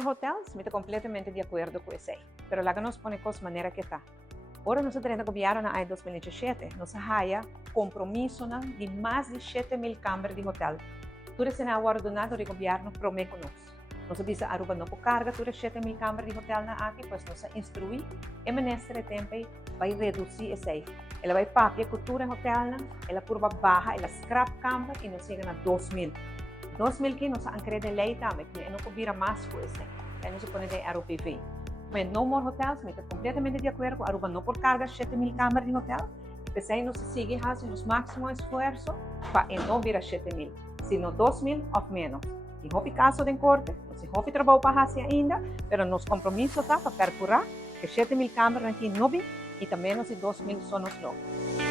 more hotels, me estou completamente de acordo com isso aí. Pero lá que nós ponemos de maneira que está. Agora nós temos governo na 2017, nós há compromisso de mais de 7.000 câmaras de hotel. Tudo se na ordenado do governo promete conosco. Nós diz Aruba não pode carga tudo 7.000 câmaras de hotel na aqui, pois nós instruir e ministro de tempo vai reduzir isso aí. Ela vai pagar cultura hotel, ela curva barra, ela scrap câmara e nós chega na 2.000. 2.000 que nós acredita lei também, que não combina mais com isso. Aí nós põe de Aruba PV. Mas no more hotels, me estou completamente de acordo com Aruba não pode carga 7.000 câmaras de hotel. Mas aí nós seguimos fazendo os máximos esforços para não virar 7.000, sino 2.000 ou menos. E houve caso de corte, não houve trabalho para fazer ainda, mas nosso compromisso está para percurar que 7.000 câmaras aqui não vi e também os 2.000 são os locos.